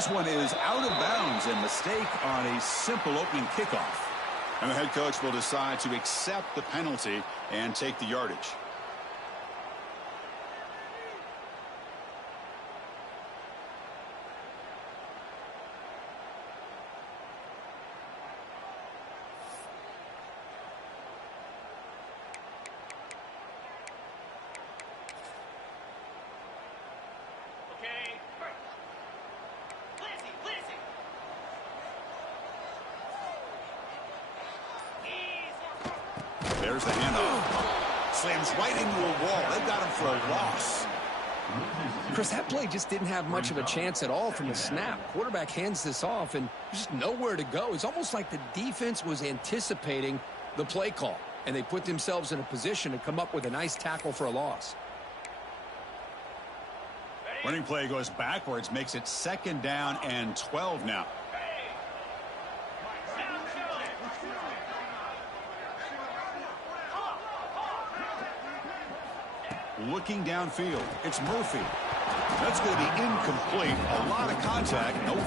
This one is out of bounds, a mistake on a simple opening kickoff. And the head coach will decide to accept the penalty and take the yardage. There's the handoff. Slams right into a wall. They've got him for a loss. Chris, that play just didn't have much of a chance at all from the snap. Quarterback hands this off, and there's just nowhere to go. It's almost like the defense was anticipating the play call, and they put themselves in a position to come up with a nice tackle for a loss. Running play goes backwards, makes it 2nd down and 12 now. Looking downfield, it's Murphy. That's going to be incomplete. A lot of contact. Nope.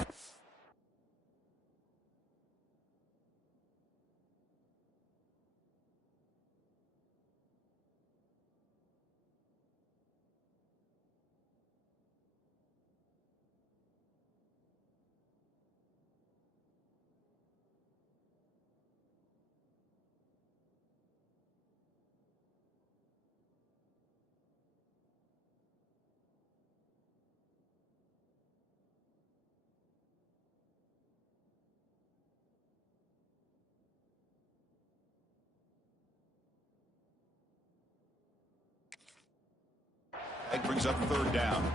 That brings up 3rd down.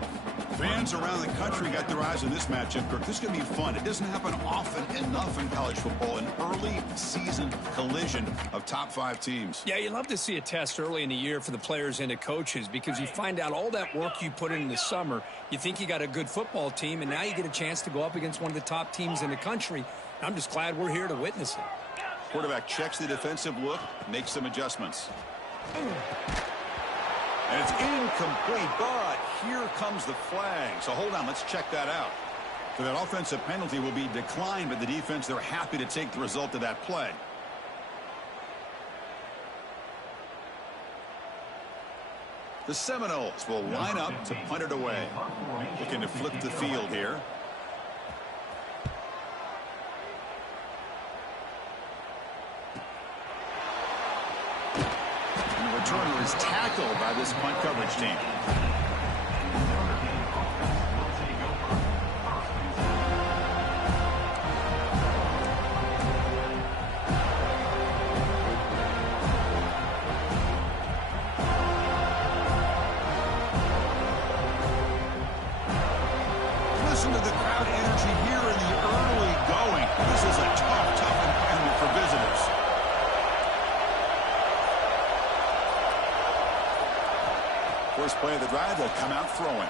Fans around the country got their eyes on this matchup, Kirk. This is going to be fun. It doesn't happen often enough in college football, an early season collision of top 5 teams. Yeah, you love to see a test early in the year for the players and the coaches because you find out all that work you put in the summer. You think you got a good football team, and now you get a chance to go up against one of the top teams in the country. I'm just glad we're here to witness it. Quarterback checks the defensive look, makes some adjustments. And it's incomplete, but here comes the flag. So hold on, let's check that out. So that offensive penalty will be declined by the defense. They're happy to take the result of that play. The Seminoles will line up to punt it away. Looking to flip the field here. Returner is tackled by this punt coverage team. Listen to the crowd energy here in the early going. This is a tough environment for visitors. First play of the drive, they'll come out throwing.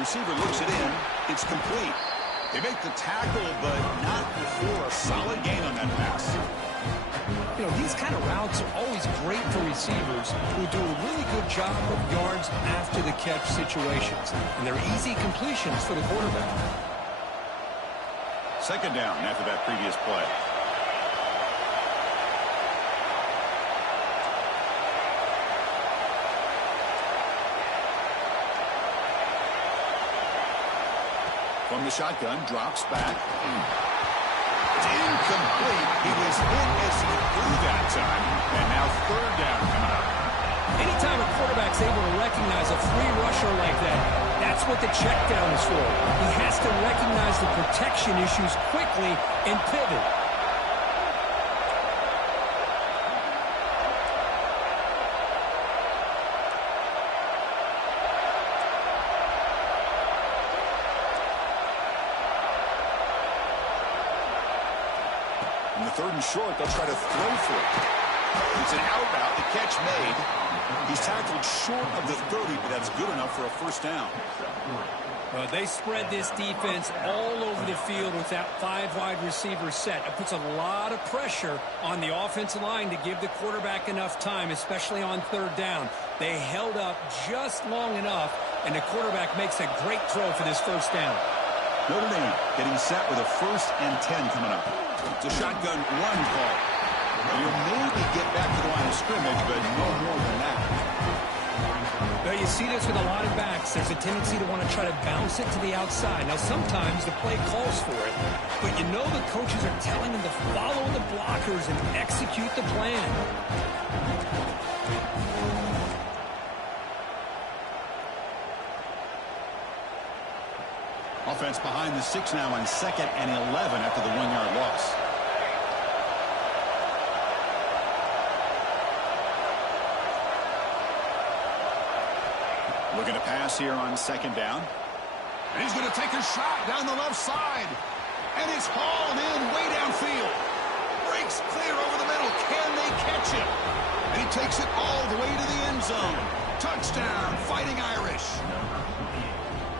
Receiver looks it in. It's complete. They make the tackle, but not before a solid gain on that pass. You know, these kind of routes are always great for receivers who do a really good job of yards after the catch situations. And they're easy completions for the quarterback. 2nd down after that previous play. From the shotgun, drops back. It's incomplete. He was hit as he threw that time. And now 3rd down coming up. Anytime a quarterback's able to recognize a free rusher like that, that's what the check down is for. He has to recognize the protection issues quickly and pivot. On the 3rd and short, they'll try to throw for it. It's an out route, the catch made. He's tackled short of the 30, but that's good enough for a 1st down. They spread this defense all over the field with that 5 wide receiver set. It puts a lot of pressure on the offensive line to give the quarterback enough time, especially on 3rd down. They held up just long enough, and the quarterback makes a great throw for this 1st down. Notre Dame getting set with a 1st and 10 coming up. It's a shotgun run call. You'll maybe get back to the line of scrimmage, but no more than that. Well, you see this with a lot of backs. There's a tendency to want to try to bounce it to the outside. Now, sometimes the play calls for it, but you know the coaches are telling them to follow the blockers and execute the plan. Offense behind the 6 now on 2nd and 11 after the 1-yard loss. Looking to pass here on 2nd down. And he's going to take a shot down the left side. And it's hauled in way downfield. Breaks clear over the middle. Can they catch him? And he takes it all the way to the end zone. Touchdown, Fighting Irish.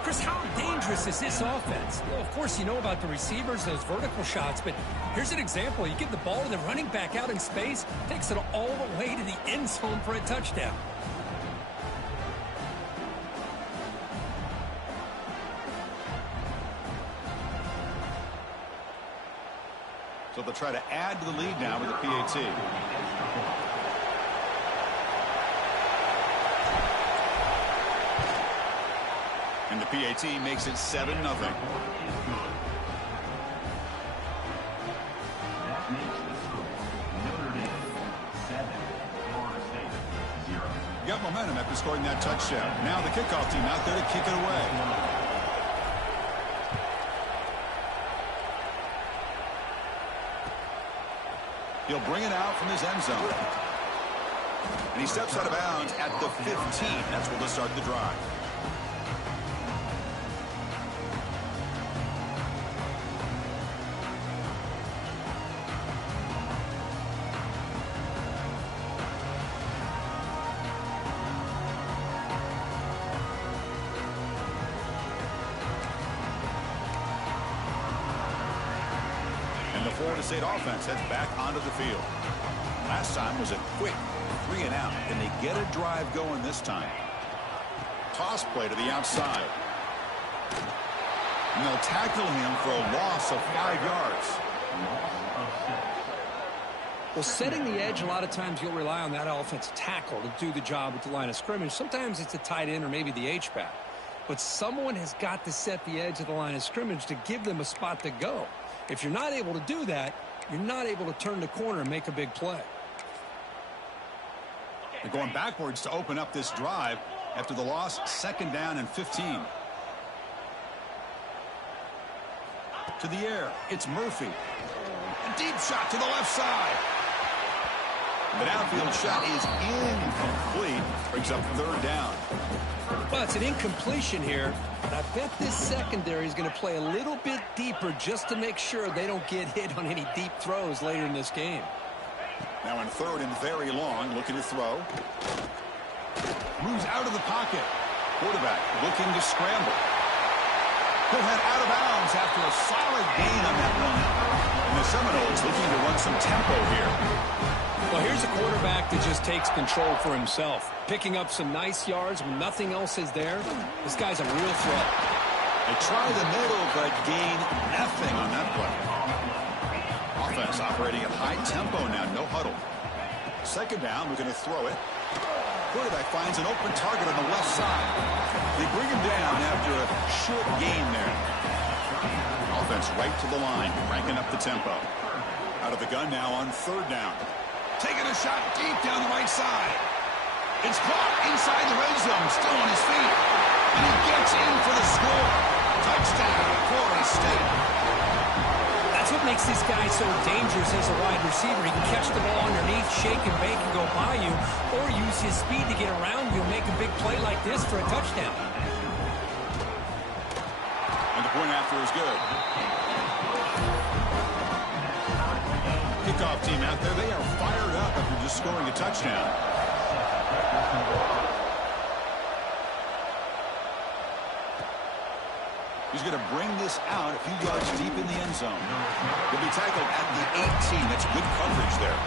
Chris, how dangerous is this offense? Well, of course, you know about the receivers, those vertical shots, but here's an example. You give the ball to the running back out in space, takes it all the way to the end zone for a touchdown. So they'll try to add to the lead now with the PAT. And the PAT makes it 7-0. Got momentum after scoring that touchdown. Now the kickoff team out there to kick it away. He'll bring it out from his end zone. And he steps out of bounds at the 15. That's where they'll start the drive. Florida State offense heads back onto the field. Last time was a quick 3 and out. Can they get a drive going this time? Toss play to the outside. And they'll tackle him for a loss of 5 yards. Well, setting the edge, a lot of times you'll rely on that offensive tackle to do the job at the line of scrimmage. Sometimes it's a tight end or maybe the H-back. But someone has got to set the edge of the line of scrimmage to give them a spot to go. If you're not able to do that, you're not able to turn the corner and make a big play. They're going backwards to open up this drive after the loss. 2nd down and 15. To the air, it's Murphy. A deep shot to the left side. The downfield shot is incomplete. Brings up 3rd down. Well, it's an incompletion here, but I bet this secondary is going to play a little bit deeper just to make sure they don't get hit on any deep throws later in this game. Now in 3rd and very long, looking to throw. Moves out of the pocket. Quarterback looking to scramble. He'll head out of bounds after a solid gain on that run. And the Seminoles looking to run some tempo here. Well, here's a quarterback that just takes control for himself. Picking up some nice yards when nothing else is there. This guy's a real threat. They try the middle, but gain nothing on that play. Offense operating at high tempo now, no huddle. 2nd down, we're going to throw it. Quarterback finds an open target on the left side. They bring him down after a short gain there. Offense right to the line, cranking up the tempo. Out of the gun now on 3rd down. Taking a shot deep down the right side. It's caught inside the red zone, still on his feet. And he gets in for the score. Touchdown, Florida State. That's what makes this guy so dangerous as a wide receiver. He can catch the ball underneath, shake and bake and go by you, or use his speed to get around you and make a big play like this for a touchdown. And the point after is good. Kickoff team out there, they are fired up after just scoring a touchdown. He's going to bring this out a few yards deep in the end zone. He'll be tackled at the 18. That's good coverage there.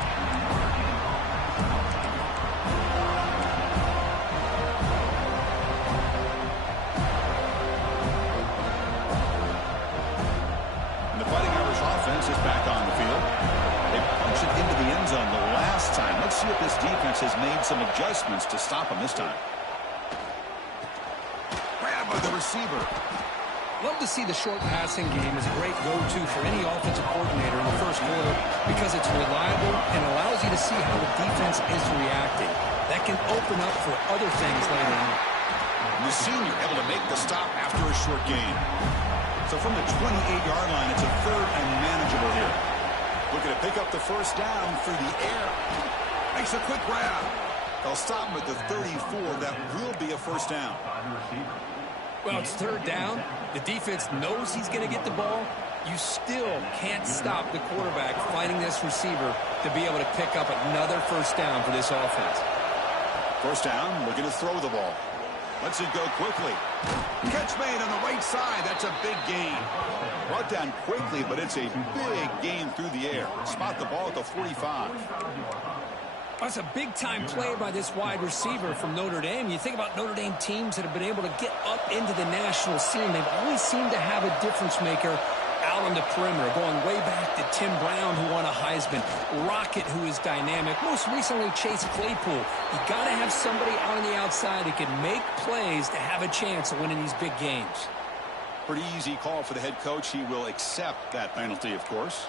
And the Fighting Irish offense is back on the field. They punched it into the end zone the last time. Let's see if this defense has made some adjustments to stop him this time. Grab by the receiver. Love to see the short passing game as a great go-to for any offensive coordinator in the first quarter because it's reliable and allows you to see how the defense is reacting. That can open up for other things later on. The senior able to make the stop after a short gain. So from the 28-yard line, it's a third and manageable here. Looking to pick up the first down through the air. Makes a quick grab. They'll stop him at the 34. That will be a first down. Well, it's third down. The defense knows he's going to get the ball. You still can't stop the quarterback finding this receiver to be able to pick up another first down for this offense. First down, looking to throw the ball. Lets it go quickly. Catch made on the right side. That's a big gain. Brought down quickly, but it's a big gain through the air. Spot the ball at the 45. That's a big-time play by this wide receiver from Notre Dame. You think about Notre Dame teams that have been able to get up into the national scene. They've always seemed to have a difference maker out on the perimeter, going way back to Tim Brown, who won a Heisman, Rocket, who is dynamic, most recently Chase Claypool. You got to have somebody out on the outside that can make plays to have a chance of winning these big games. Pretty easy call for the head coach. He will accept that penalty, of course.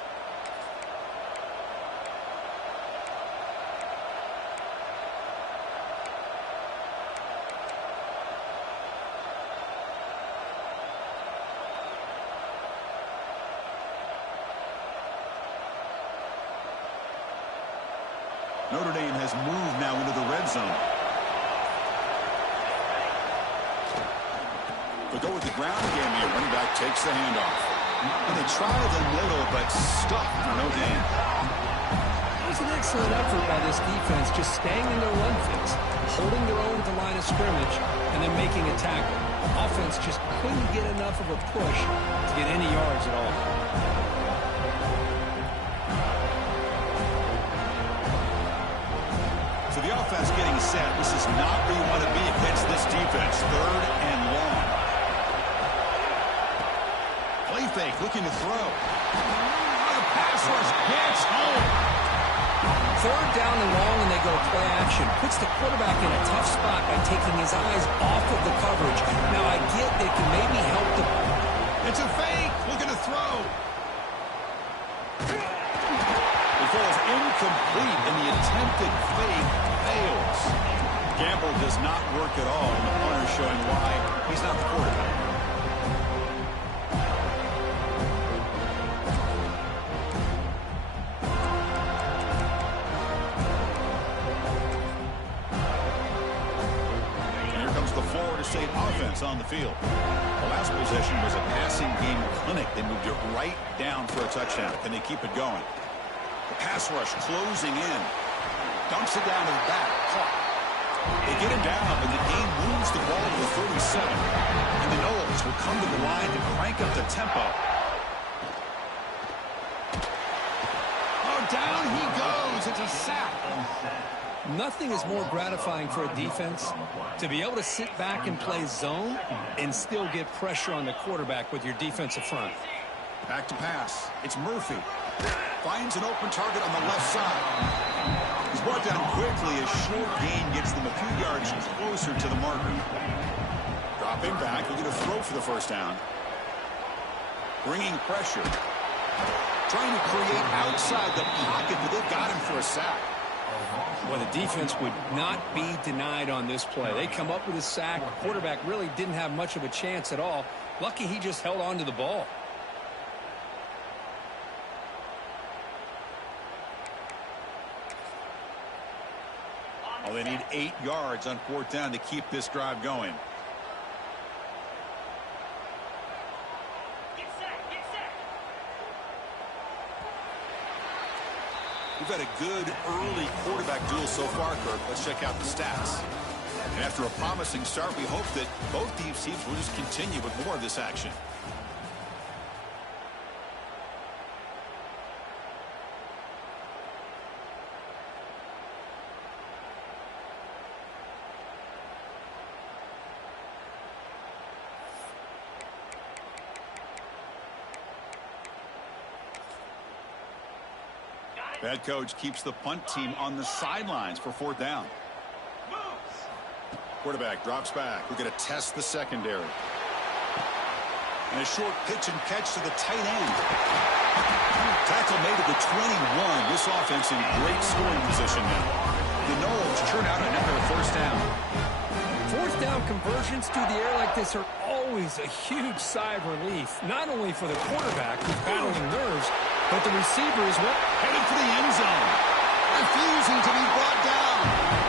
Notre Dame has moved now into the red zone. They'll go with the ground game here. Running back takes the handoff. And they try the middle, but stuck for no gain. It was an excellent effort by this defense, just staying in their run fits, holding their own at the line of scrimmage, and then making a tackle. The offense just couldn't get enough of a push to get any yards at all. So the offense getting set. This is not where you want to be against this defense. Third and long. Play fake, looking to throw. The pass rush gets home. Third down and long, and they go play action. Puts the quarterback in a tough spot by taking his eyes off of the coverage. Now, I get they can maybe help the... It's a fake, looking to throw. It falls incomplete, and the attempted fake fails. Gamble does not work at all, and the punter showing why he's not the quarterback. And here comes the Florida State offense on the field. The last possession was a passing game clinic. They moved it right down for a touchdown. Can they keep it going? The pass rush closing in. Dumps it down to the back. Caught. They get him down, but the game moves the ball to the 37. And the Noles will come to the line to crank up the tempo. Oh, down he goes. It's a sack. Nothing is more gratifying for a defense to be able to sit back and play zone and still get pressure on the quarterback with your defensive front. Back to pass. It's Murphy. Finds an open target on the left side. He's brought down quickly. A short gain gets them a few yards closer to the marker. Dropping back. Looking to throw for the first down. Bringing pressure. Trying to create outside the pocket, but they've got him for a sack. Well, the defense would not be denied on this play. They come up with a sack. The quarterback really didn't have much of a chance at all. Lucky he just held on to the ball. Oh, they need 8 yards on fourth down to keep this drive going. We've had a good early quarterback duel so far, Kirk. Let's check out the stats. And after a promising start, we hope that both these teams will just continue with more of this action. Head coach keeps the punt team on the sidelines for 4th down. Quarterback drops back. We're going to test the secondary. And a short pitch and catch to the tight end. Tackle made at the 21. This offense in great scoring position now. The Noles churn out another 1st down. 4th down conversions through the air like this are always a huge sigh of relief, not only for the quarterback who's battling nerves, but the receiver as well. Headed for the end zone. Refusing to be brought down.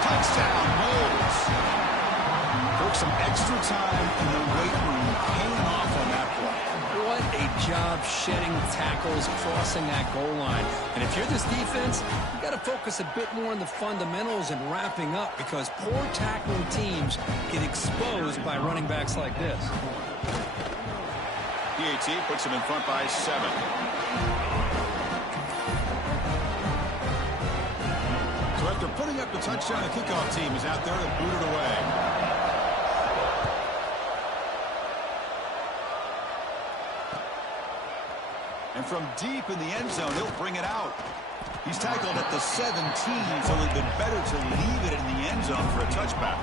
Touchdown, Noles. Took some extra time in the weight room, paying off on that play. What a job shedding tackles, crossing that goal line. And if you're this defense, you got to focus a bit more on the fundamentals and wrapping up, because poor tackling teams get exposed by running backs like this. PAT puts him in front by 7. So after putting up the touchdown, the kickoff team is out there to boot it away. And from deep in the end zone, he'll bring it out. He's tackled at the 17, so it would have been better to leave it in the end zone for a touchback.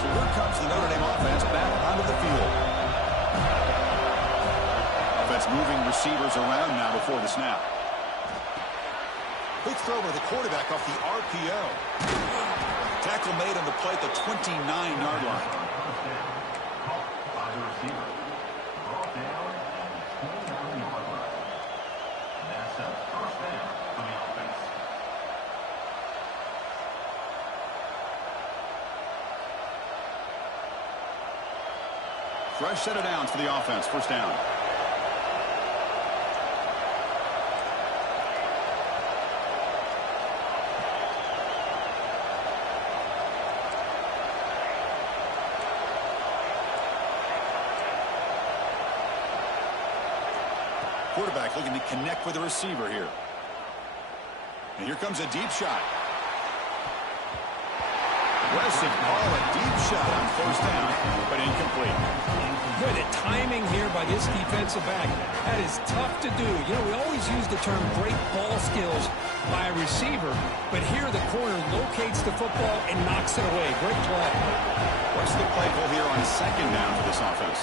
So here comes the Notre Dame offense back onto the field. Offense moving receivers around now before the snap. Quick throw by the quarterback off the RPO. Tackle made on the play at the 29-yard line. Fresh set of downs for the offense. 1st down. Quarterback looking to connect with the receiver here. And here comes a deep shot. Aggressive ball, a deep shot on 1st down, but incomplete. Boy, the timing here by this defensive back, that is tough to do. You know, we always use the term great ball skills by a receiver, but here the corner locates the football and knocks it away. Great play. What's the play call here on 2nd down for this offense?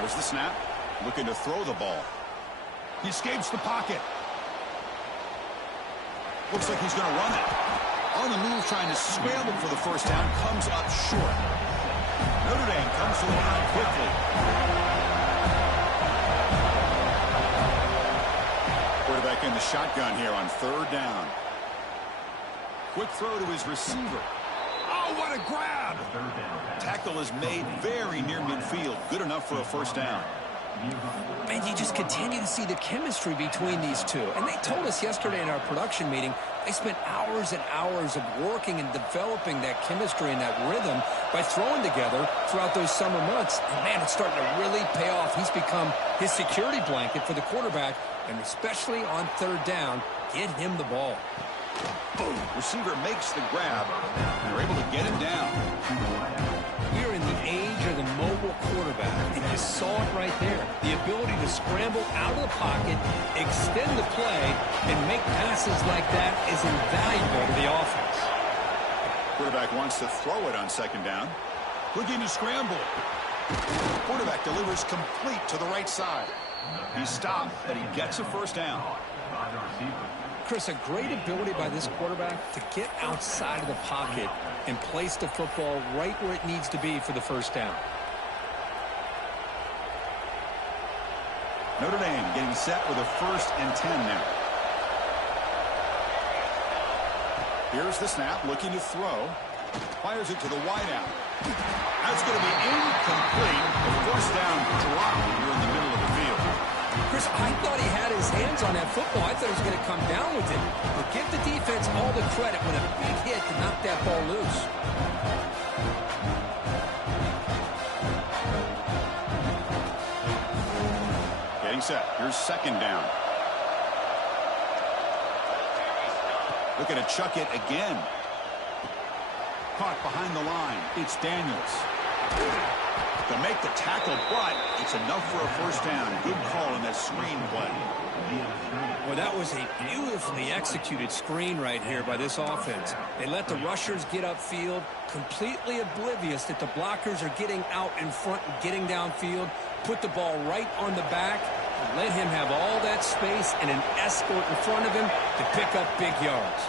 There's the snap. Looking to throw the ball. He escapes the pocket. Looks like he's going to run it. On the move, trying to scramble for the 1st down. Comes up short. Notre Dame comes to the line quickly. Quarterback in the shotgun here on 3rd down. Quick throw to his receiver. Oh, what a grab! Tackle is made very near midfield. Good enough for a 1st down. And you just continue to see the chemistry between these two. And they told us yesterday in our production meeting, they spent hours and hours of working and developing that chemistry and that rhythm by throwing together throughout those summer months. And, man, it's starting to really pay off. He's become his security blanket for the quarterback, and especially on 3rd down, get him the ball. Boom. Receiver makes the grab, and they're able to get him down. We're in the age of the mobile quarterback, and you saw it right there. The ability to scramble out of the pocket, extend the play, and make passes like that is invaluable to the offense. Quarterback wants to throw it on 2nd down. Looking to scramble. Quarterback delivers complete to the right side. He's stopped, but he gets a 1st down. Chris, a great ability by this quarterback to get outside of the pocket and place the football right where it needs to be for the 1st down. Notre Dame getting set with a 1st and 10 now. Here's the snap, looking to throw. Fires it to the wideout. That's going to be incomplete. The 1st down drop here in the middle Chris, I thought he had his hands on that football. I thought he was going to come down with it. But give the defense all the credit with a big hit to knock that ball loose. Getting set. Here's second down. Looking to chuck it again. Caught behind the line. It's Daniels. To make the tackle, but it's enough for a first down. Good call in that screen play. Well, that was a beautifully executed screen right here by this offense. They let the rushers get upfield, completely oblivious that the blockers are getting out in front and getting downfield, put the ball right on the back, and let him have all that space and an escort in front of him to pick up big yards.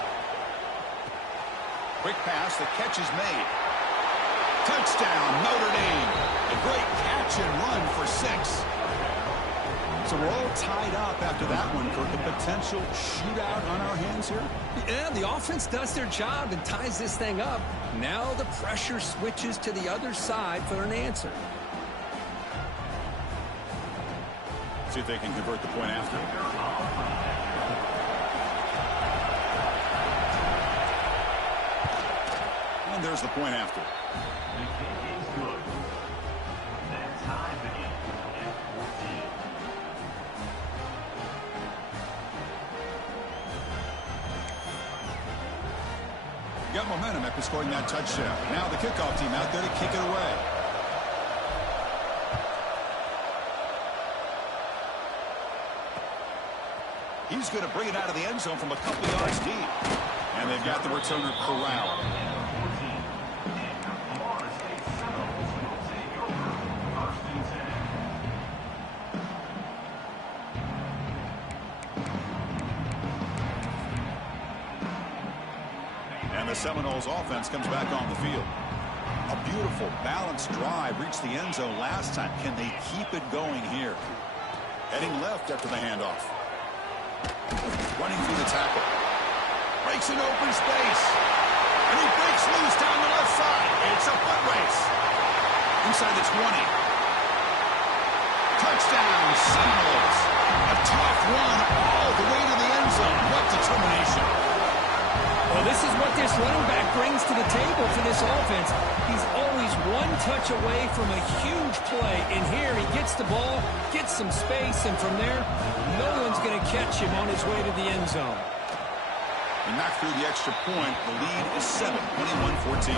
Quick pass, the catch is made. Touchdown, Notre Dame. A great catch and run for 6. So we're all tied up after that one, Kirk. A potential shootout on our hands here? Yeah, the offense does their job and ties this thing up. Now the pressure switches to the other side for an answer. See if they can convert the point after. And there's the point after. Got momentum after scoring that touchdown. Now the kickoff team out there to kick it away. He's going to bring it out of the end zone from a couple yards deep. And they've got the returner corralled. And the Seminoles offense comes back on the field. A beautiful, balanced drive reached the end zone last time. Can they keep it going here? Heading left after the handoff. Running through the tackle. Breaks an open space. And he breaks loose down the left side. It's a foot race. Inside the 20. Touchdown, Seminoles. A tough run all the way to the end zone. What determination. Well, this is what this running back brings to the table for this offense. He's always one touch away from a huge play. And here he gets the ball, gets some space, and from there, no one's going to catch him on his way to the end zone. He knocked through the extra point. The lead is 7, 21-14.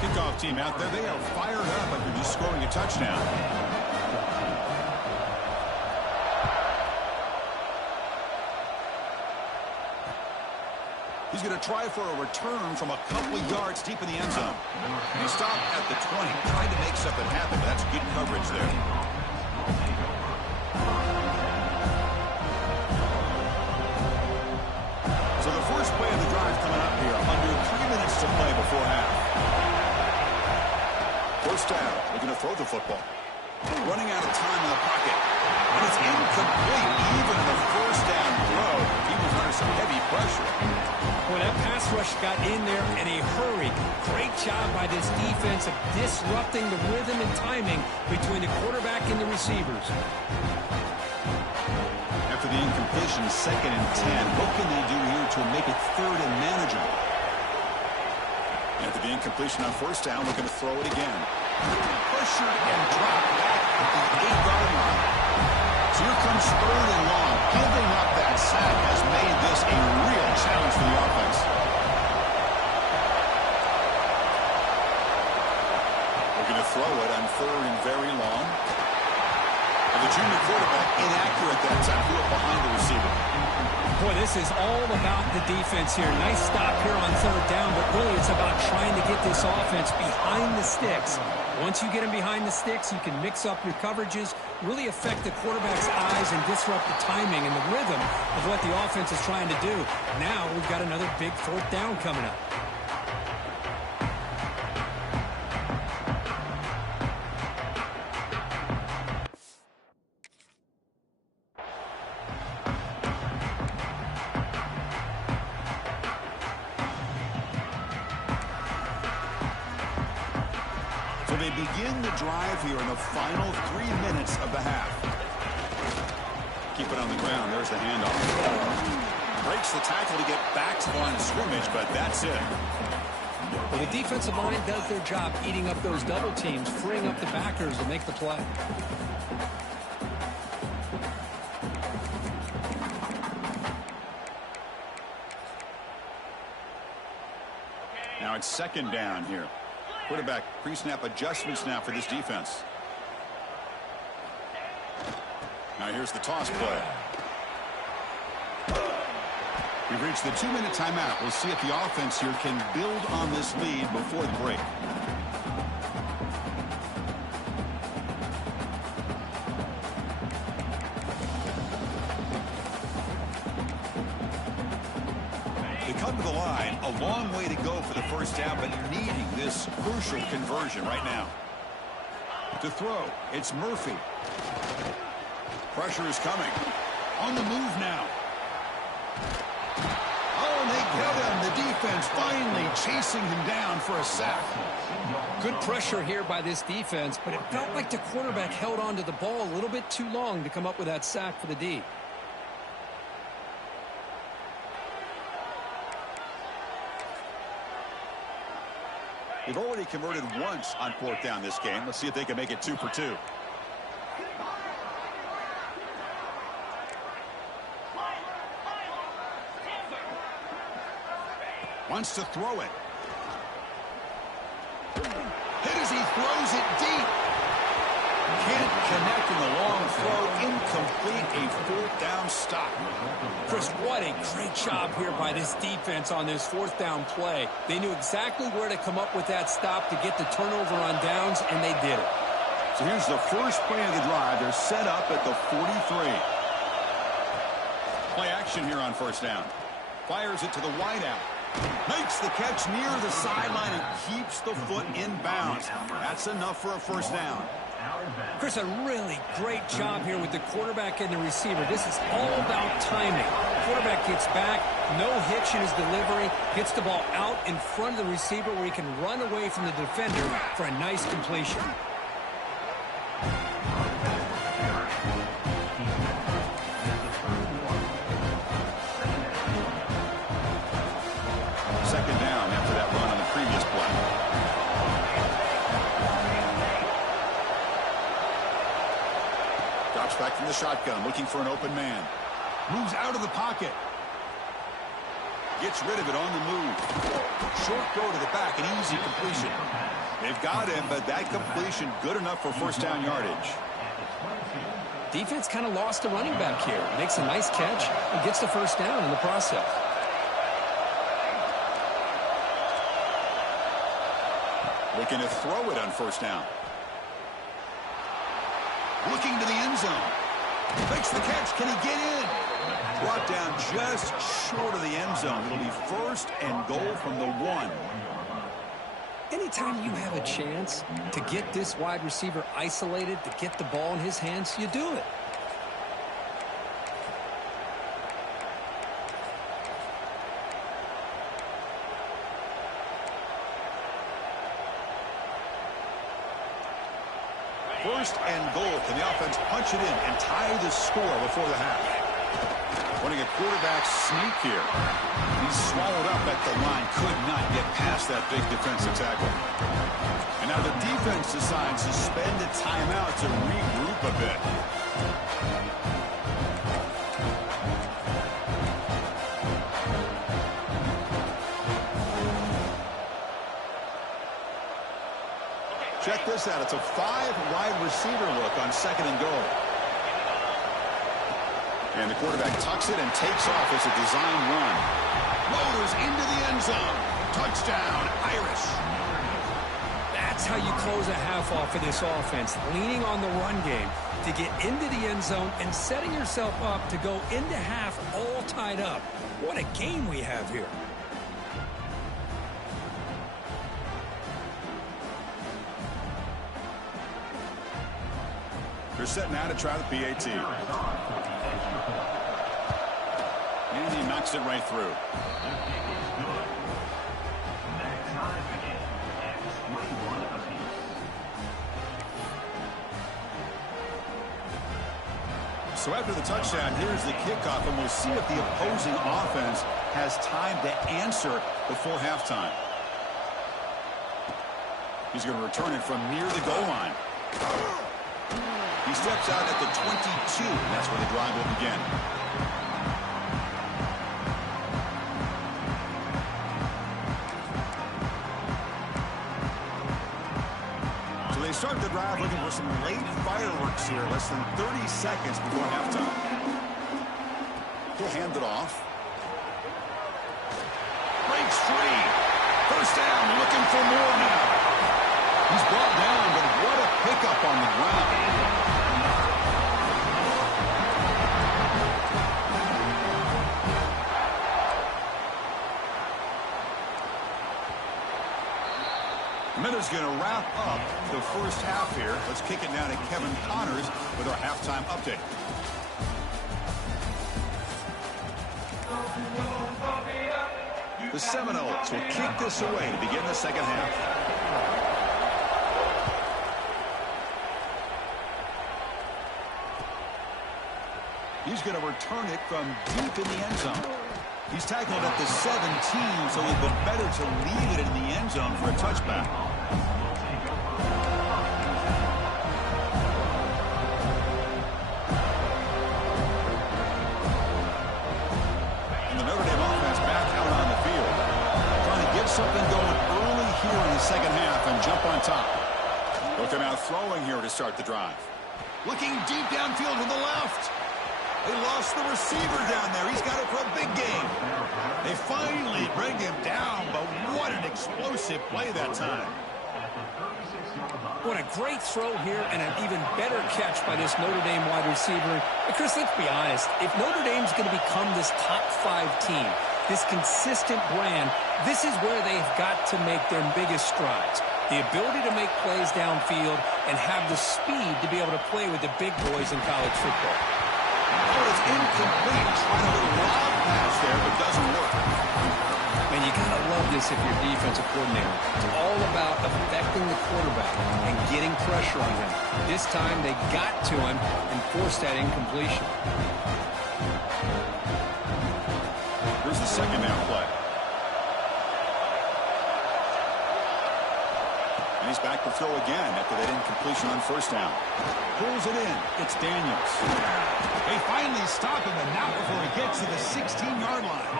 Kickoff team out there. They are fired up after just scoring a touchdown. He's going to try for a return from a couple of yards deep in the end zone. He stopped at the 20, trying to make something happen. That's good coverage there. So the first play of the drive coming up here. Under 3 minutes to play before half. First down. Looking to throw the football. Running out of time in the pocket. And it's incomplete even in the first down throw. He was under some heavy pressure. Well, that pass rush got in there in a hurry. Great job by this defense of disrupting the rhythm and timing between the quarterback and the receivers. After the incompletion, 2nd and 10. What can they do here to make it 3rd and manageable? After the incompletion on first down, looking to throw it again. Pressured and dropped back at the 8-yard line. So here comes 3rd and long. Giving up that sack has made this a real challenge for the offense. Looking to throw it on 3rd and very long. And the junior quarterback inaccurate that time. Threw it behind the receiver. Boy, this is all about the defense here. Nice stop here on 3rd down, but really it's about trying to get this offense behind the sticks. Once you get them behind the sticks, you can mix up your coverages, really affect the quarterback's eyes and disrupt the timing and the rhythm of what the offense is trying to do. Now we've got another big 4th down coming up. they begin the drive here in the final 3 minutes of the half. Keep it on the ground. There's the handoff. Breaks the tackle to get back to the line of scrimmage, but that's it. Well, the defensive line does their job eating up those double teams, freeing up the backers to make the play. Now it's second down here. Quarterback pre-snap adjustments now for this defense. Now here's the toss play. We've reached the 2-minute timeout. We'll see if the offense here can build on this lead before the break. They come to the line, a long way to go for the first down, but needing this crucial conversion right now. To throw, it's Murphy. Pressure is coming. On the move now. Oh, and they get him. The defense finally chasing him down for a sack. Good pressure here by this defense, but it felt like the quarterback held on to the ball a little bit too long to come up with that sack for the D. They've already converted once on fourth down this game. Let's see if they can make it 2 for 2. Wants to throw it. Hit as he throws it deep. Can't connect in the long throw. Incomplete. A fourth down stop. Chris, what a great job here by this defense on this fourth down play. They knew exactly where to come up with that stop to get the turnover on downs, and they did it. So here's the first play of the drive. They're set up at the 43. Play action here on first down. Fires it to the wideout. Makes the catch near the sideline and keeps the foot in bounds. That's enough for a first down. Chris, a really great job here with the quarterback and the receiver. This is all about timing. Quarterback gets back, no hitch in his delivery, gets the ball out in front of the receiver where he can run away from the defender for a nice completion. Second down after that run on the previous play. Drops back from the shotgun, looking for an open man. Moves out of the pocket. Gets rid of it on the move. Short throw to the back, an easy completion. They've got him, but that completion good enough for first down yardage. Defense kind of lost the running back here. Makes a nice catch and gets the first down in the process. Looking to throw it on first down. Looking to the end zone. Makes the catch. Can he get in? Brought down just short of the end zone. It'll be first and goal from the 1. Anytime you have a chance to get this wide receiver isolated, to get the ball in his hands, you do it. First and goal. Can the offense punch it in and tie the score before the half? Running a quarterback sneak here. He's swallowed up at the line. Could not get past that big defensive tackle. And now the defense decides to spend a timeout to regroup a bit. Check this out. It's a 5-wide receiver look on second and goal. And the quarterback tucks it and takes off as a design run. Motors into the end zone. Touchdown, Irish. That's how you close a half off for this offense. Leaning on the run game to get into the end zone and setting yourself up to go into half all tied up. What a game we have here. They're set now to try the PAT. And he knocks it right through. So after the touchdown, here's the kickoff, and we'll see if the opposing offense has time to answer before halftime. He's going to return it from near the goal line. He steps out at the 22, and that's where the drive will begin. So they start the drive looking for some late fireworks here, less than 30 seconds before halftime. He'll hand it off. Breaks free. First down, looking for more now. He's brought down, but what a pickup on the ground. Minutes going to wrap up the first half here. Let's kick it now to Kevin Connors with our halftime update. The Seminoles will kick this away to begin the second half. He's going to return it from deep in the end zone. He's tackled at the 17, so it would be better to leave it in the end zone for a touchback. And the Notre Dame offense back out on the field. Trying to get something going early here in the second half and jump on top. Look, they're now throwing here to start the drive. Looking deep downfield to the left. They lost the receiver down there. He's got it for a big game. They finally bring him down, but what an explosive play that time. What a great throw here and an even better catch by this Notre Dame wide receiver. But Chris, let's be honest. If Notre Dame's going to become this top-5 team, this consistent brand, this is where they've got to make their biggest strides. The ability to make plays downfield and have the speed to be able to play with the big boys in college football. Oh, it's incomplete. Trying a little lob pass there, but doesn't work. Man, you got to love this if you're a defensive coordinator. It's all about affecting the quarterback and getting pressure on him. This time, they got to him and forced that incompletion. Here's the second down play. And he's back to throw again after that incompletion on first down. Pulls it in. It's Daniels. They finally stop him, and not before he gets to the 16-yard line.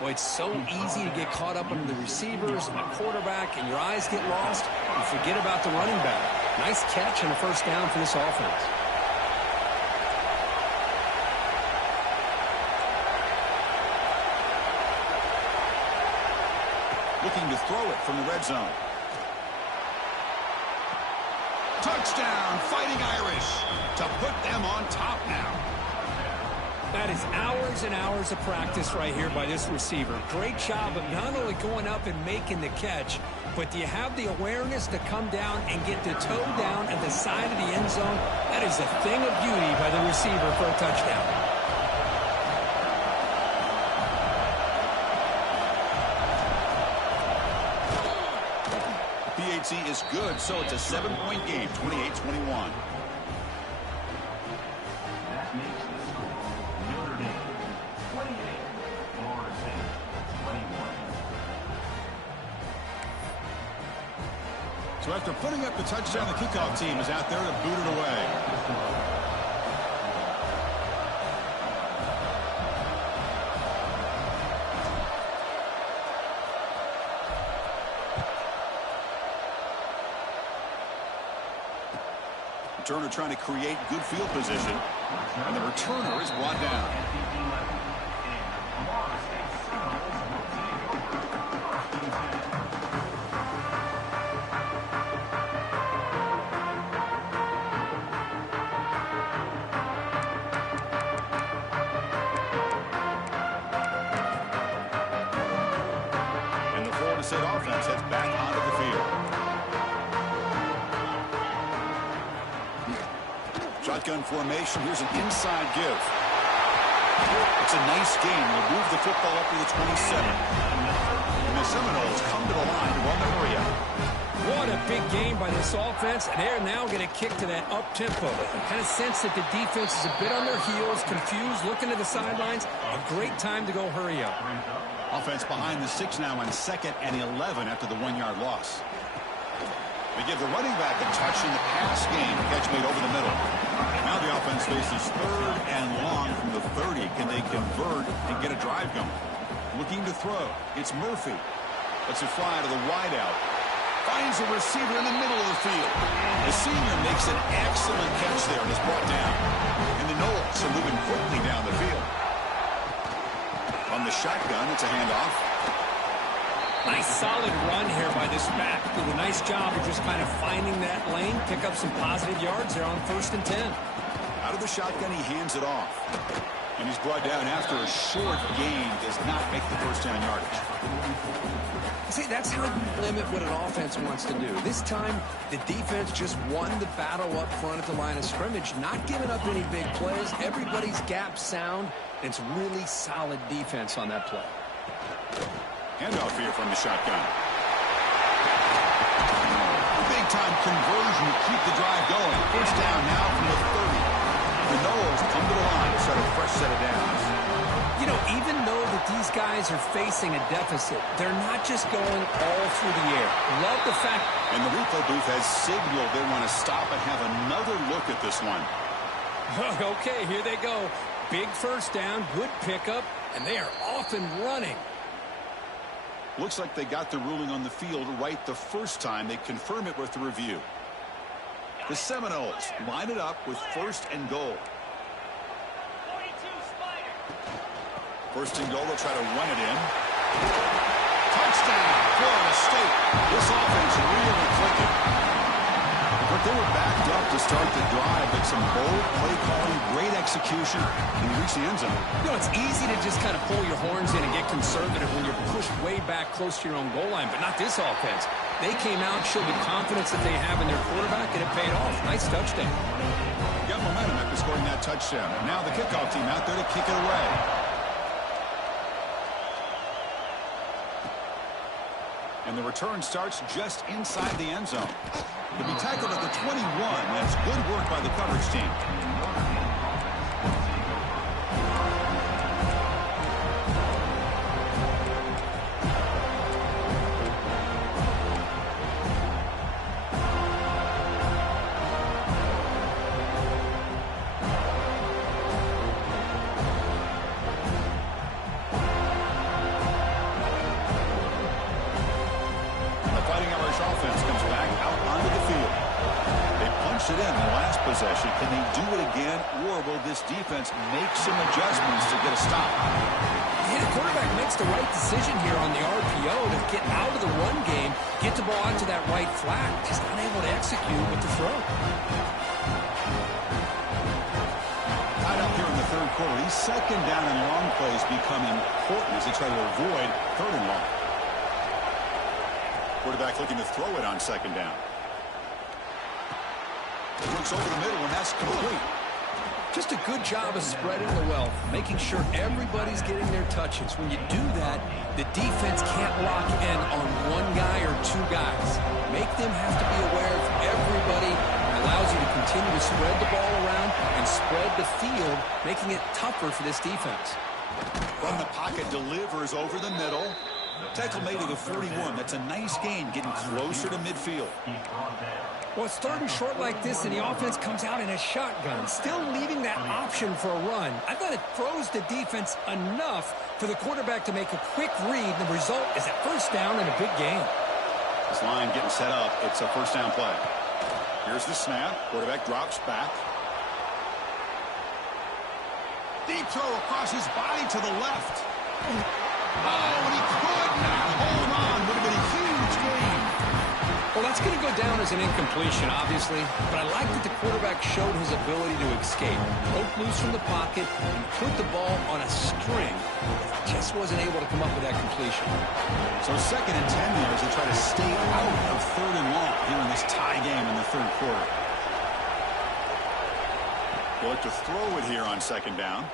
Boy, it's so easy to get caught up under the receivers and the quarterback, and your eyes get lost. You forget about the running back. Nice catch and a first down for this offense. Looking to throw it from the red zone. Touchdown, Fighting Irish, to put them on top now. That is hours and hours of practice right here by this receiver. Great job of not only going up and making the catch, but do you have the awareness to come down and get the toe down at the side of the end zone? That is a thing of beauty by the receiver for a touchdown. PAT is good, so it's a 7-point game, 28-21. So after putting up the touchdown, the kickoff team is out there to boot it away. Returner trying to create good field position, and the returner is brought down. And the Florida State offense heads back onto the field. Shotgun formation. Here's an inside give. It's a nice gain. We'll move the football up to the 27. And the Seminoles come to the line to run the hurry up. What a big game by this offense, and they're now going to kick to that up-tempo. Kind of sense that the defense is a bit on their heels, confused, looking to the sidelines. A great time to go hurry up. Offense behind the 6 now on 2nd and 11 after the 1-yard loss. They give the running back a touch in the pass game. Catch made over the middle. Now the offense faces 3rd and long from the 30. Can they convert and get a drive going? Looking to throw. It's Murphy. Lets it fly to the wideout. Finds a receiver in the middle of the field. The senior makes an excellent catch there and is brought down. And the Knowles are moving quickly down the field. On the shotgun, it's a handoff. Nice solid run here by this back. Did a nice job of just kind of finding that lane, pick up some positive yards there on 1st and 10. Out of the shotgun, he hands it off. And he's brought down after a short gain. Does not make the first down yardage. See, that's how you limit what an offense wants to do. This time, the defense just won the battle up front at the line of scrimmage, not giving up any big plays. Everybody's gap sound. It's really solid defense on that play. Handoff here from the shotgun. Big-time conversion to keep the drive going. First down now from the 30. The Knowles come to the line to set a fresh set of downs. You know, even though that these guys are facing a deficit, they're not just going all through the air. Love the fact. And the replay booth has signaled they want to stop and have another look at this one. Okay, here they go. Big first down, good pickup, and they are off and running. Looks like they got the ruling on the field right the first time. They confirm it with the review. The Seminoles line it up with 1st and goal. 1st and goal, they'll try to run it in. Touchdown, Florida State. This offense really clicking. But they were backed up to start the drive, but some bold play calling, great execution, and reach the end zone. You know, it's easy to just kind of pull your horns in and get conservative when you're pushed way back close to your own goal line, but not this offense. They came out, showed the confidence that they have in their quarterback, and it paid off. Nice touchdown. Got momentum after scoring that touchdown. And now the kickoff team out there to kick it away. And the return starts just inside the end zone. He'll be tackled at the 21. That's good work by the coverage team. It in the last possession. Can they do it again, or will this defense make some adjustments to get a stop? Yeah, the quarterback makes the right decision here on the RPO to get out of the run game, get the ball onto that right flat. Just unable to execute with the throw. Tied up here in the 3rd quarter. These 2nd down and long plays become important as they try to avoid 3rd and long. Quarterback looking to throw it on 2nd down. Looks over the middle, and that's complete. Just a good job of spreading the wealth, making sure everybody's getting their touches. When you do that, the defense can't lock in on one guy or 2 guys. Make them have to be aware of everybody. It allows you to continue to spread the ball around and spread the field, making it tougher for this defense. From the pocket, delivers over the middle. Tackle made to the 41. That's a nice gain, getting closer to midfield. Well, it's 3rd and short like this, and the offense comes out in a shotgun, still leaving that option for a run. I thought it throws the defense enough for the quarterback to make a quick read. The result is a first down and a big gain. This line getting set up. It's a first down play. Here's the snap. Quarterback drops back. Deep throw across his body to the left. Oh, and he could not hold on. Would have been a huge gain. Well, that's going to go down as an incompletion, obviously, but I like that the quarterback showed his ability to escape, broke loose from the pocket, and put the ball on a string. Just wasn't able to come up with that completion. So 2nd and 10 here as they try to stay out of 3rd and long here in this tie game in the 3rd quarter. They'll look to throw it here on 2nd down.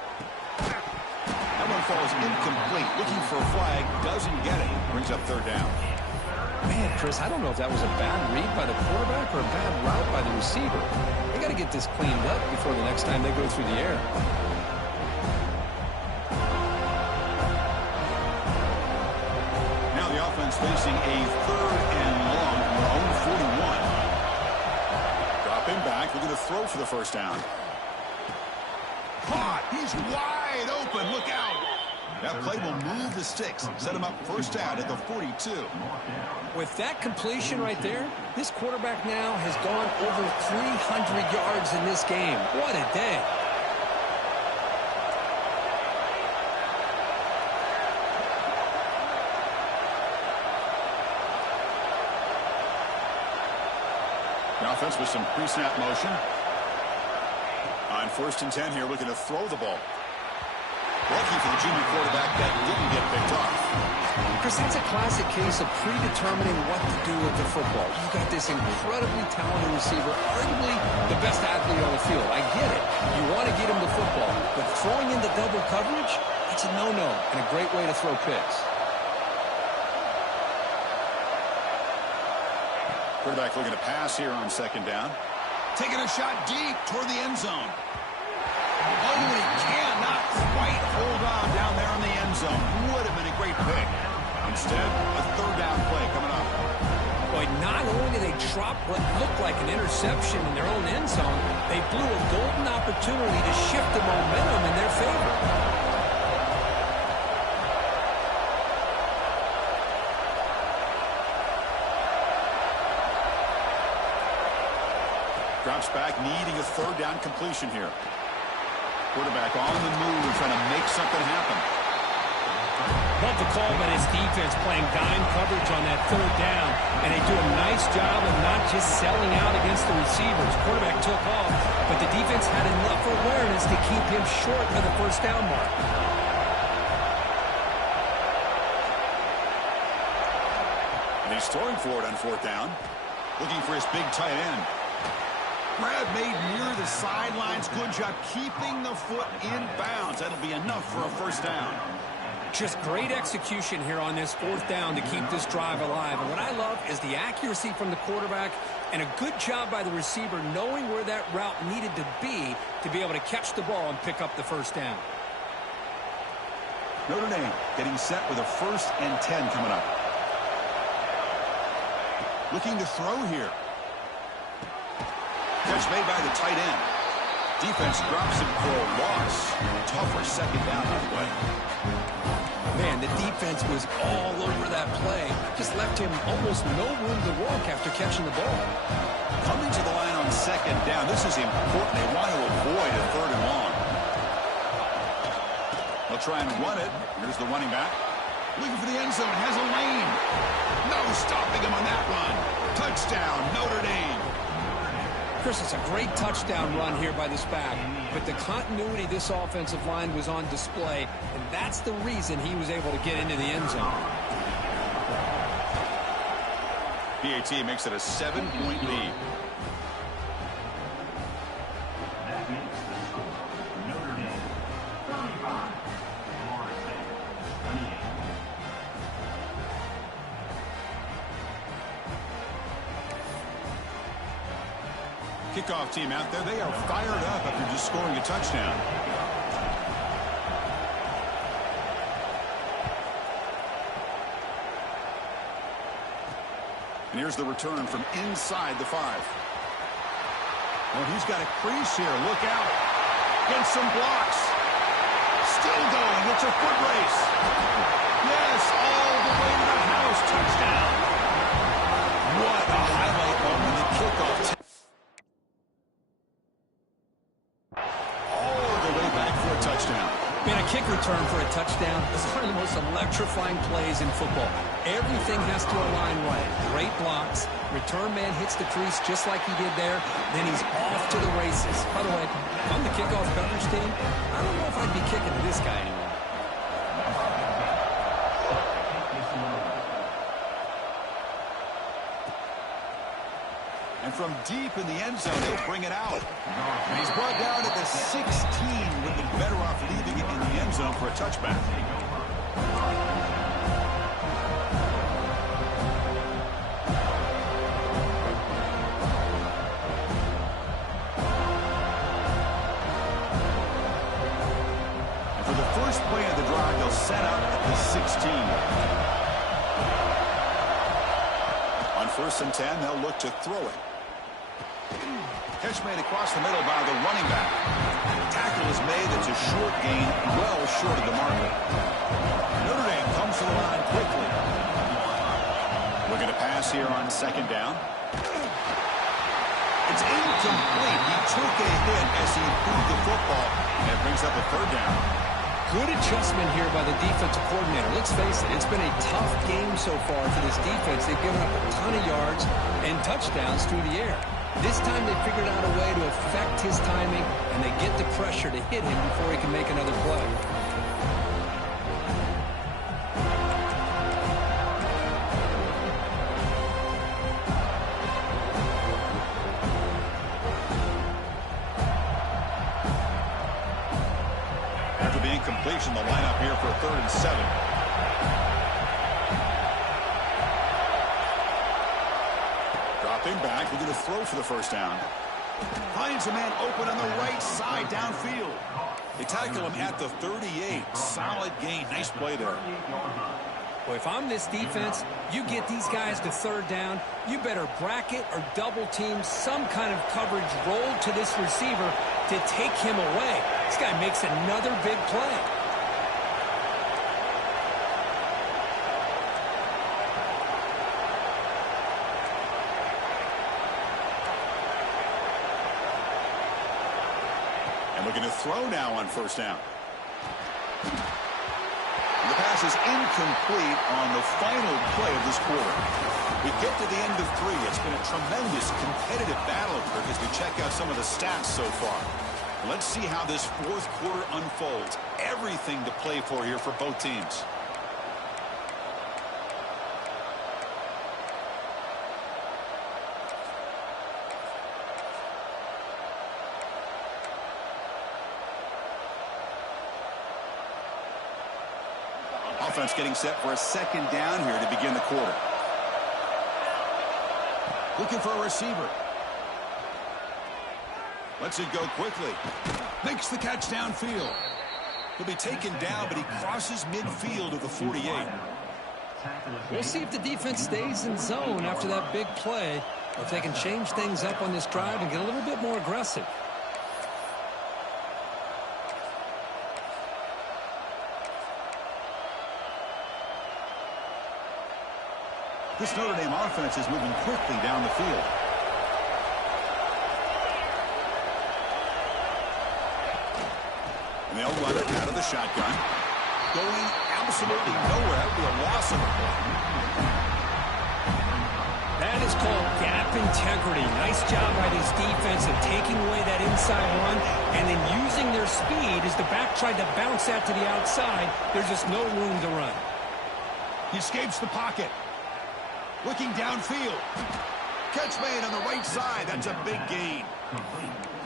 That one falls incomplete. Looking for a flag, doesn't get it. Brings up 3rd down. Man, Chris, I don't know if that was a bad read by the quarterback or a bad route by the receiver. They got to get this cleaned up before the next time they go through the air. Now the offense facing a 3rd and long from their own 41. Dropping back, looking to throw for the first down. Caught. He's wide open. Look out. That play will move the sticks. Set him up first down at the 42. With that completion right there, this quarterback now has gone over 300 yards in this game. What a day. The offense with some pre-snap motion. On 1st and 10 here, looking to throw the ball. Lucky for the junior quarterback that didn't get picked off. Chris, that's a classic case of predetermining what to do with the football. You've got this incredibly talented receiver, arguably the best athlete on the field. I get it. You want to get him the football, but throwing into double coverage, that's a no-no and a great way to throw picks. Quarterback looking to pass here on 2nd down. Taking a shot deep toward the end zone. Oh, and he cannot quite hold on down there in the end zone. Would have been a great pick. Instead, a 3rd down play coming up. Boy, not only did they drop what looked like an interception in their own end zone, they blew a golden opportunity to shift the momentum in their favor. Drops back, needing a 3rd down completion here. Quarterback on the move, trying to make something happen. Love the call by his defense playing dime coverage on that 3rd down, and they do a nice job of not just selling out against the receivers. Quarterback took off, but the defense had enough awareness to keep him short of the 1st down mark. And he's throwing for it on 4th down. Looking for his big tight end. Grab made near the sidelines. Good job keeping the foot in bounds. That'll be enough for a 1st down. Just great execution here on this 4th down to keep this drive alive. And what I love is the accuracy from the quarterback and a good job by the receiver knowing where that route needed to be able to catch the ball and pick up the 1st down. Notre Dame getting set with a 1st and 10 coming up. Looking to throw here. Catch made by the tight end. Defense drops him for a loss. Tougher 2nd down on the way. Man, the defense was all over that play. Just left him almost no room to walk after catching the ball. Coming to the line on 2nd down. This is important. They want to avoid a 3rd and long. They'll try and run it. Here's the running back. Looking for the end zone. Has a lane. No stopping him on that run. Touchdown, Notre Dame. Chris, it's a great touchdown run here by this back, but the continuity of this offensive line was on display, and that's the reason he was able to get into the end zone. PAT makes it a 7-point lead. Kickoff team out there. They are fired up after just scoring a touchdown. And here's the return from inside the 5. Well, he's got a crease here. Look out. Against some blocks. Still going. It's a foot race. Yes, all the way to the house. Touchdown. What a highlight moment. The kickoff. Man, a kick return for a touchdown is one of the most electrifying plays in football. Everything has to align right. Great blocks. Return man hits the crease just like he did there. Then he's off to the races. By the way, if I'm the kickoff coverage team, I don't know if I'd be kicking to this guy anymore. And from deep in the end zone, he'll bring it out. And he's brought down at the 16. Would have been better off leaving it in the end zone for a touchback. 16. On 1st and 10, they'll look to throw it. Catch made across the middle by the running back. Tackle is made. That's a short gain, well short of the marker. Notre Dame comes to the line quickly. Looking to pass here on 2nd down. It's incomplete. He took a hit as he moved the football, and it brings up a 3rd down. Good adjustment here by the defensive coordinator. Let's face it, it's been a tough game so far for this defense. They've given up a ton of yards and touchdowns through the air. This time they figured out a way to affect his timing, and they get the pressure to hit him before he can make another play. After the incompletion, the lineup here for 3rd and 7. Dropping back, looking to throw for the 1st down. Finds a man open on the right side downfield. They tackle him at the 38. Solid gain. Nice play there. Well, if I'm this defense, you get these guys to 3rd down, you better bracket or double team some kind of coverage rolled to this receiver to take him away. This guy makes another big play. And looking to throw now on 1st down. The pass is incomplete on the final play of this quarter. We get to the end of 3. It's been a tremendous competitive battle, Kirk, as we check out some of the stats so far. Let's see how this 4th quarter unfolds. Everything to play for here for both teams. Offense getting set for a 2nd down here to begin the quarter. Looking for a receiver. Lets it go quickly. Makes the catch downfield. He'll be taken down, but he crosses midfield of the 48. We'll see if the defense stays in zone after that big play, or if they can change things up on this drive and get a little bit more aggressive. This Notre Dame offense is moving quickly down the field. And they'll run it out of the shotgun. Going absolutely nowhere. That would be a loss of the play. That is called gap integrity. Nice job by this defense of taking away that inside run and then using their speed as the back tried to bounce that to the outside. There's just no room to run. He escapes the pocket. Looking downfield. Catch made on the right side. That's a big gain.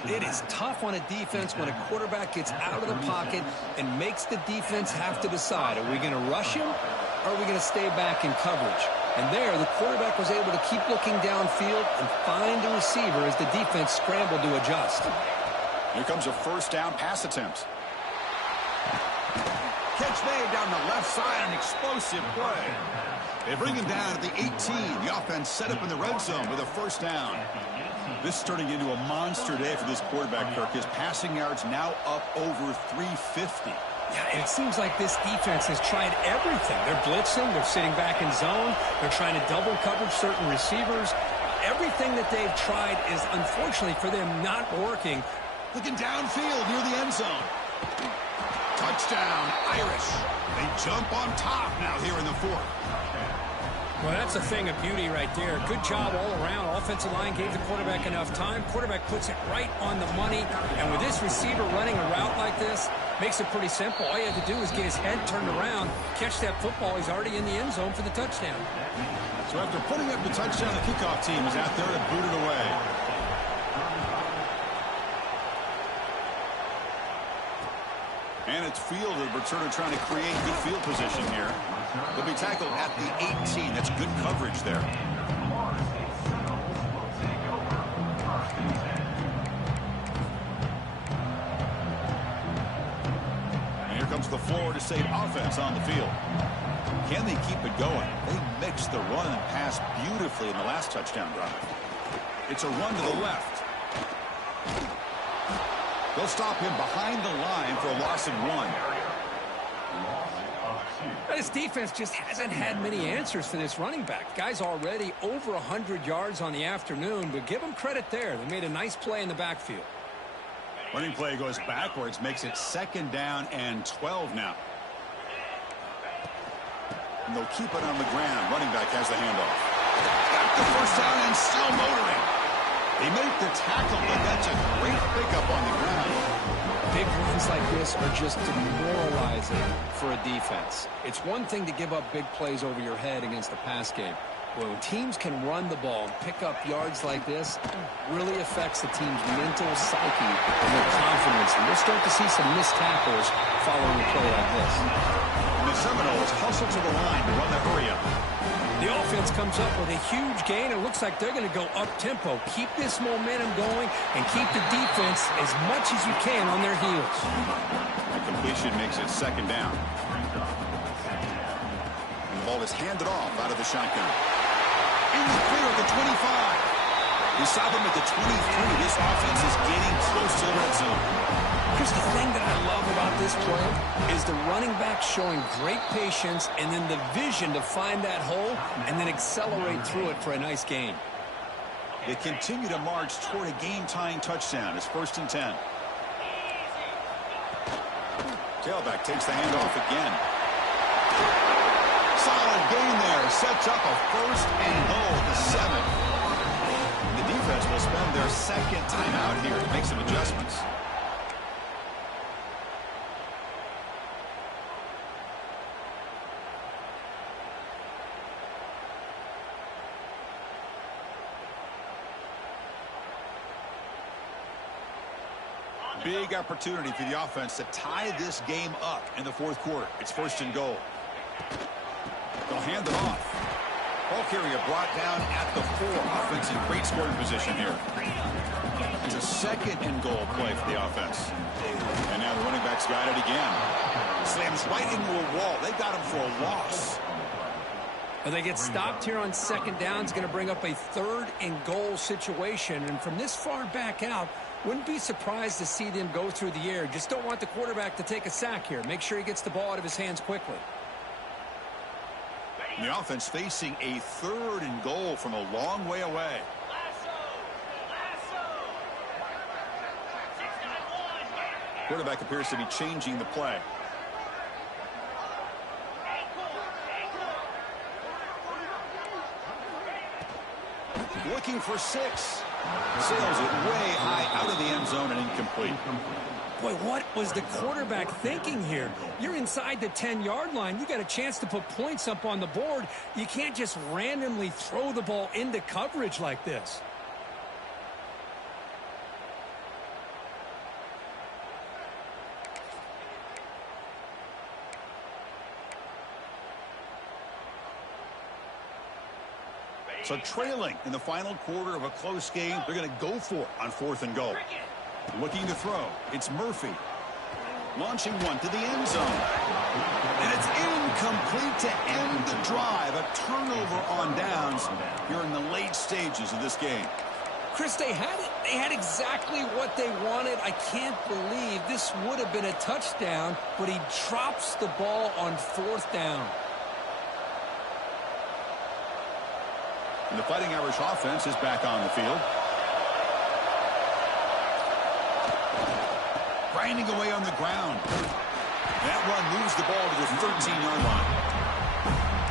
It is tough on a defense when a quarterback gets out of the pocket and makes the defense have to decide, are we going to rush him or are we going to stay back in coverage? And there, the quarterback was able to keep looking downfield and find the receiver as the defense scrambled to adjust. Here comes a 1st down pass attempt. Catch made down the left side, an explosive play. They bring him down at the 18. The offense set up in the red zone with a 1st down. This is turning into a monster day for this quarterback, Kirk. His passing yards now up over 350. Yeah, and it seems like this defense has tried everything. They're blitzing, they're sitting back in zone, they're trying to double coverage certain receivers. Everything that they've tried is, unfortunately for them, not working. Looking downfield near the end zone. Touchdown, Irish. They jump on top now here in the 4th. Well, that's a thing of beauty right there. Good job all around. Offensive line gave the quarterback enough time. Quarterback puts it right on the money. And with this receiver running a route like this, makes it pretty simple. All you have to do is get his head turned around, catch that football. He's already in the end zone for the touchdown. So after putting up the touchdown, the kickoff team is out there to boot it away. And it's field of Returner trying to create good field position here. They'll be tackled at the 18. That's good coverage there. And here comes the Florida State offense on the field. Can they keep it going? They mixed the run and pass beautifully in the last touchdown drive. It's a run to the left. They'll stop him behind the line for a loss of 1. This defense just hasn't had many answers for this running back. Guy's already over 100 yards on the afternoon, but give him credit there. They made a nice play in the backfield. Running play goes backwards, makes it 2nd down and 12 now. And they'll keep it on the ground. Running back has the handoff. Got the first down and still motoring. They make the tackle, but that's a great pickup on the ground. Big runs like this are just demoralizing for a defense. It's one thing to give up big plays over your head against the pass game. But when teams can run the ball and pick up yards like this, it really affects the team's mental psyche and their confidence. And we'll start to see some missed tackles following a play like this. And the Seminoles hustle to the line to run the hurry up. The offense comes up with a huge gain. It looks like they're going to go up-tempo. Keep this momentum going and keep the defense as much as you can on their heels. The completion makes it 2nd down. And the ball is handed off out of the shotgun. In the clear of the 25. We saw them at the 23. This offense is getting close to the red zone. Here's the thing that I love about this play is the running back showing great patience and then the vision to find that hole and then accelerate through it for a nice gain. They continue to march toward a game-tying touchdown. It's 1st and 10. Tailback takes the handoff again. Solid gain there. Sets up a 1st and goal at the 7. The defense will spend their 2nd timeout here to make some adjustments. Big opportunity for the offense to tie this game up in the 4th quarter. It's 1st and goal. They'll hand it off. Ball carrier brought down at the 4. Offense in great scoring position here. It's a 2nd and goal play for the offense. And now the running back's got it again. Slams right into a wall. They got him for a loss. Well, they get stopped here on 2nd down. It's going to bring up a 3rd and goal situation. And from this far back out, wouldn't be surprised to see them go through the air. Just don't want the quarterback to take a sack here. Make sure he gets the ball out of his hands quickly. And the offense facing a 3rd and goal from a long way away. Quarterback appears to be changing the play. Looking for 6. Sails it way high out of the end zone and incomplete. Boy, what was the quarterback thinking here? You're inside the 10-yard line. You got a chance to put points up on the board. You can't just randomly throw the ball into coverage like this. So trailing in the final quarter of a close game, they're going to go for it on 4th and goal. Looking to throw. It's Murphy. Launching one to the end zone. And it's incomplete to end the drive. A turnover on downs here in the late stages of this game. Chris, they had it. They had exactly what they wanted. I can't believe this would have been a touchdown, but he drops the ball on 4th down. And the Fighting Irish offense is back on the field. Grinding away on the ground. That run moves the ball to the 13-yard line.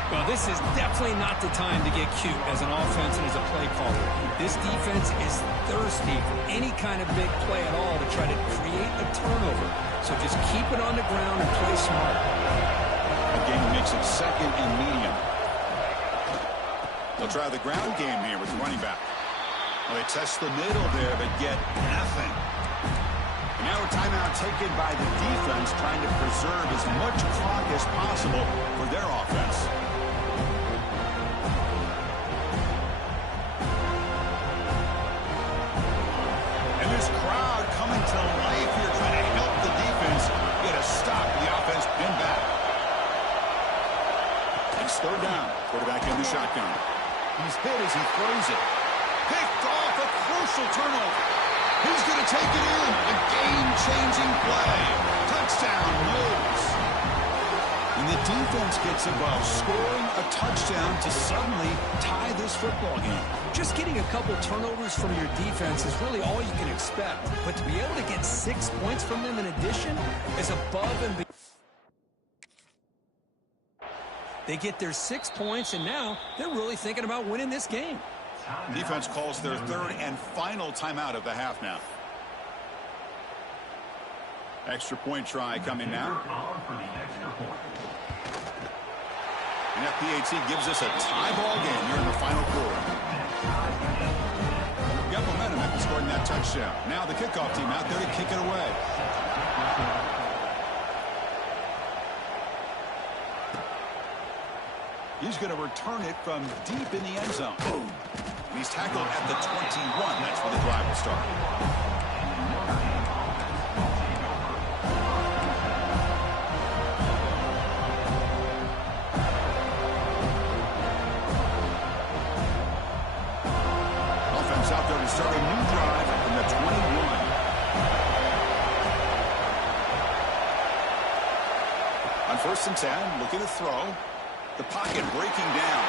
Well, this is definitely not the time to get cute as an offense and as a play caller. This defense is thirsty for any kind of big play at all to try to create a turnover. So just keep it on the ground and play smart. The game makes it 2nd and medium. They'll try the ground game here with the running back. Well, they test the middle there, but get nothing. And now a timeout taken by the defense, trying to preserve as much clock as possible for their offense. And this crowd coming to life here, trying to help the defense get a stop. The offense pinned back. shotgun. He's hit as he throws it. Picked off, a crucial turnover. He's going to take it in. A game-changing play. Touchdown, Moves. And the defense gets involved, scoring a touchdown to suddenly tie this football game. Just getting a couple turnovers from your defense is really all you can expect. But to be able to get 6 points from them in addition is above and beyond. They get their 6 points, and now they're really thinking about winning this game. Defense calls their third and final timeout of the half now. Extra point try coming now. And FPHC gives us a tie ball game here in the final quarter. We've got momentum after scoring that touchdown. Now the kickoff team out there to kick it away. He's going to return it from deep in the end zone. Boom. He's tackled at the 21. That's where the drive will start. Offense out there to start a new drive from the 21. On 1st and 10, looking to throw. The pocket breaking down.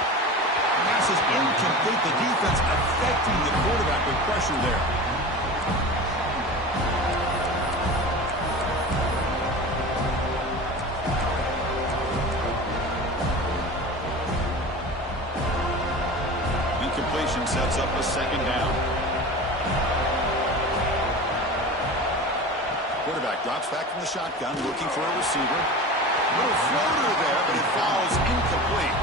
Pass is incomplete. The defense affecting the quarterback with pressure there. Incompletion sets up a 2nd down. Quarterback drops back from the shotgun, looking for a receiver. Little floater there, but it falls incomplete.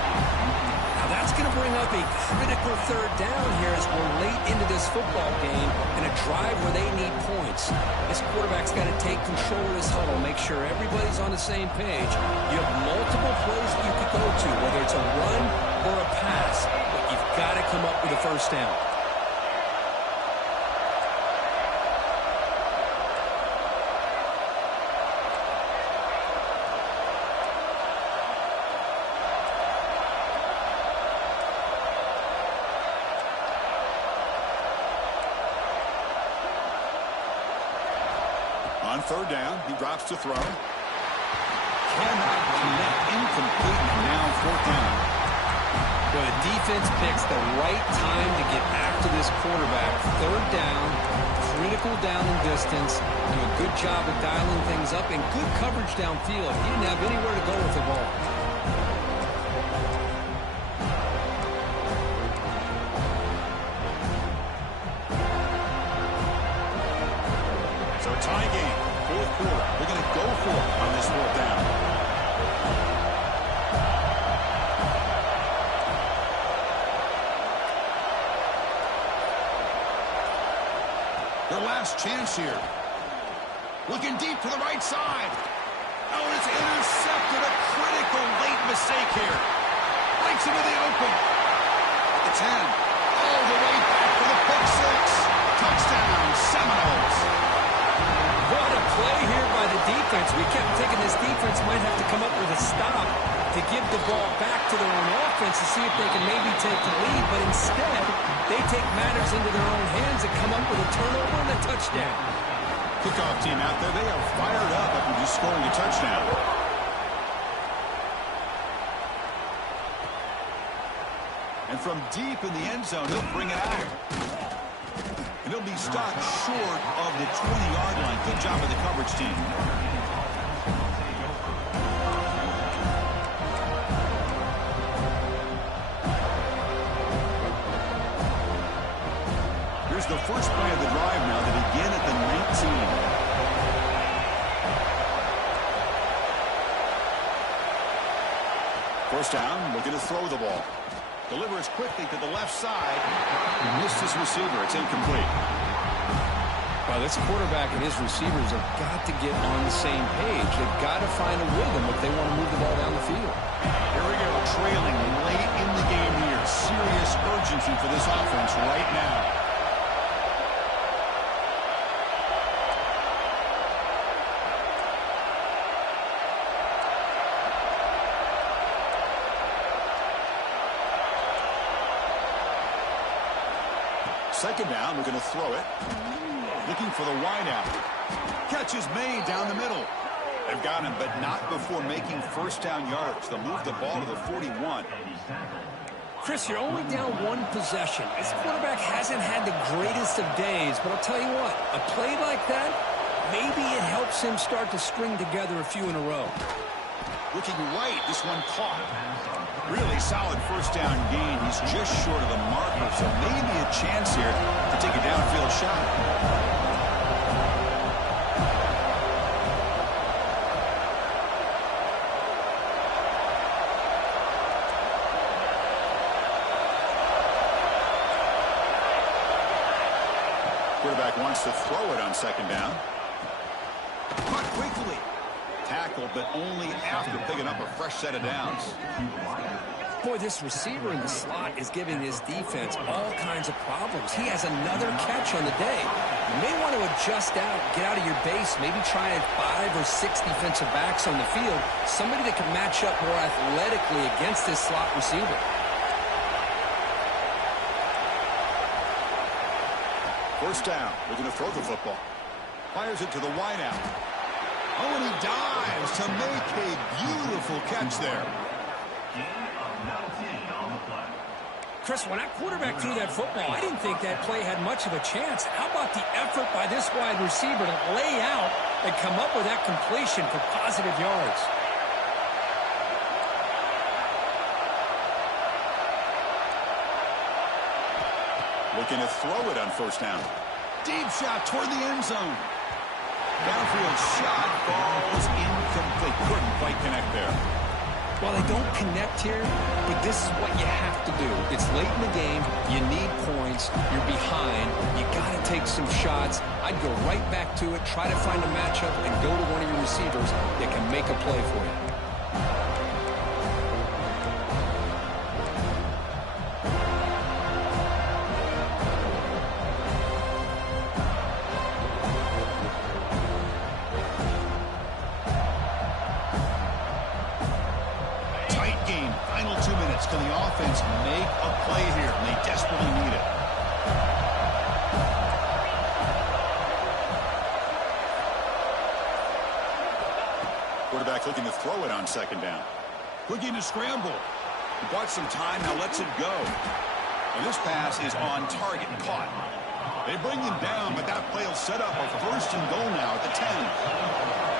Now that's going to bring up a critical 3rd down here as we're late into this football game in a drive where they need points. This quarterback's got to take control of this huddle, make sure everybody's on the same page. You have multiple plays that you could go to, whether it's a run or a pass, but you've got to come up with a 1st down. On 3rd down, he drops to throw. Cannot connect, incomplete, and now 4th down. Well, the defense picks the right time to get after this quarterback. 3rd down, critical down and distance. Do a good job of dialing things up and good coverage downfield. He didn't have anywhere to go with the ball. So tie game, 4th quarter. They're going to go for it on this 4th down. Their last chance here. Looking deep to the right side. Oh, and it's intercepted. A critical late mistake here. Breaks into the open. The 10. All the way back for the pick 6. Touchdown, Seminoles. What a play here by the defense. We kept thinking this defense might have to come up with a stop to give the ball back to their own offense to see if they can maybe take the lead, but instead they take matters into their own hands and come up with a turnover and a touchdown. Kickoff team out there, they are fired up after just scoring a touchdown. And from deep in the end zone, they'll bring it out. And he'll be stopped short of the 20-yard line. Good job of the coverage team. Here's the first play of the drive now to begin at the 19. First down, looking to throw the ball. Delivers quickly to the left side. He missed his receiver. It's incomplete. Well, this quarterback and his receivers have got to get on the same page. They've got to find a rhythm if they want to move the ball down the field. Here we go, trailing late in the game here. Serious urgency for this offense right now. Second down, we're going to throw it. Looking for the wide out. Catch is made down the middle. They've got him, but not before making first down yards. They'll move the ball to the 41. Chris, you're only down one possession. This quarterback hasn't had the greatest of days, but I'll tell you what, a play like that, maybe it helps him start to string together a few in a row. Looking right, this one caught. Really solid first down gain. He's just short of the marker, so maybe a chance here to take a downfield shot. Quarterback wants to throw it on second down. Caught quickly. Tackled, but only after picking up a fresh set of downs. Boy, this receiver in the slot is giving his defense all kinds of problems. He has another catch on the day. You may want to adjust out, get out of your base, maybe try 5 or 6 defensive backs on the field, somebody that can match up more athletically against this slot receiver. First down. We're going to throw the football. Fires it to the wideout. Oh, and he dives to make a beautiful catch there. Chris, when that quarterback threw that football, I didn't think that play had much of a chance. How about the effort by this wide receiver to lay out and come up with that completion for positive yards? Looking to throw it on first down. Deep shot toward the end zone. Downfield shot falls incomplete. Couldn't quite connect there. Well, they don't connect here, but this is what you have to do. It's late in the game. You need points. You're behind. You got to take some shots. I'd go right back to it, try to find a matchup, and go to one of your receivers that can make a play for you. Can the offense make a play here? And they desperately need it. Quarterback looking to throw it on second down. Looking to scramble. He bought some time, now lets it go. And this pass is on target, caught. They bring him down, but that play will set up a first and goal now at the 10.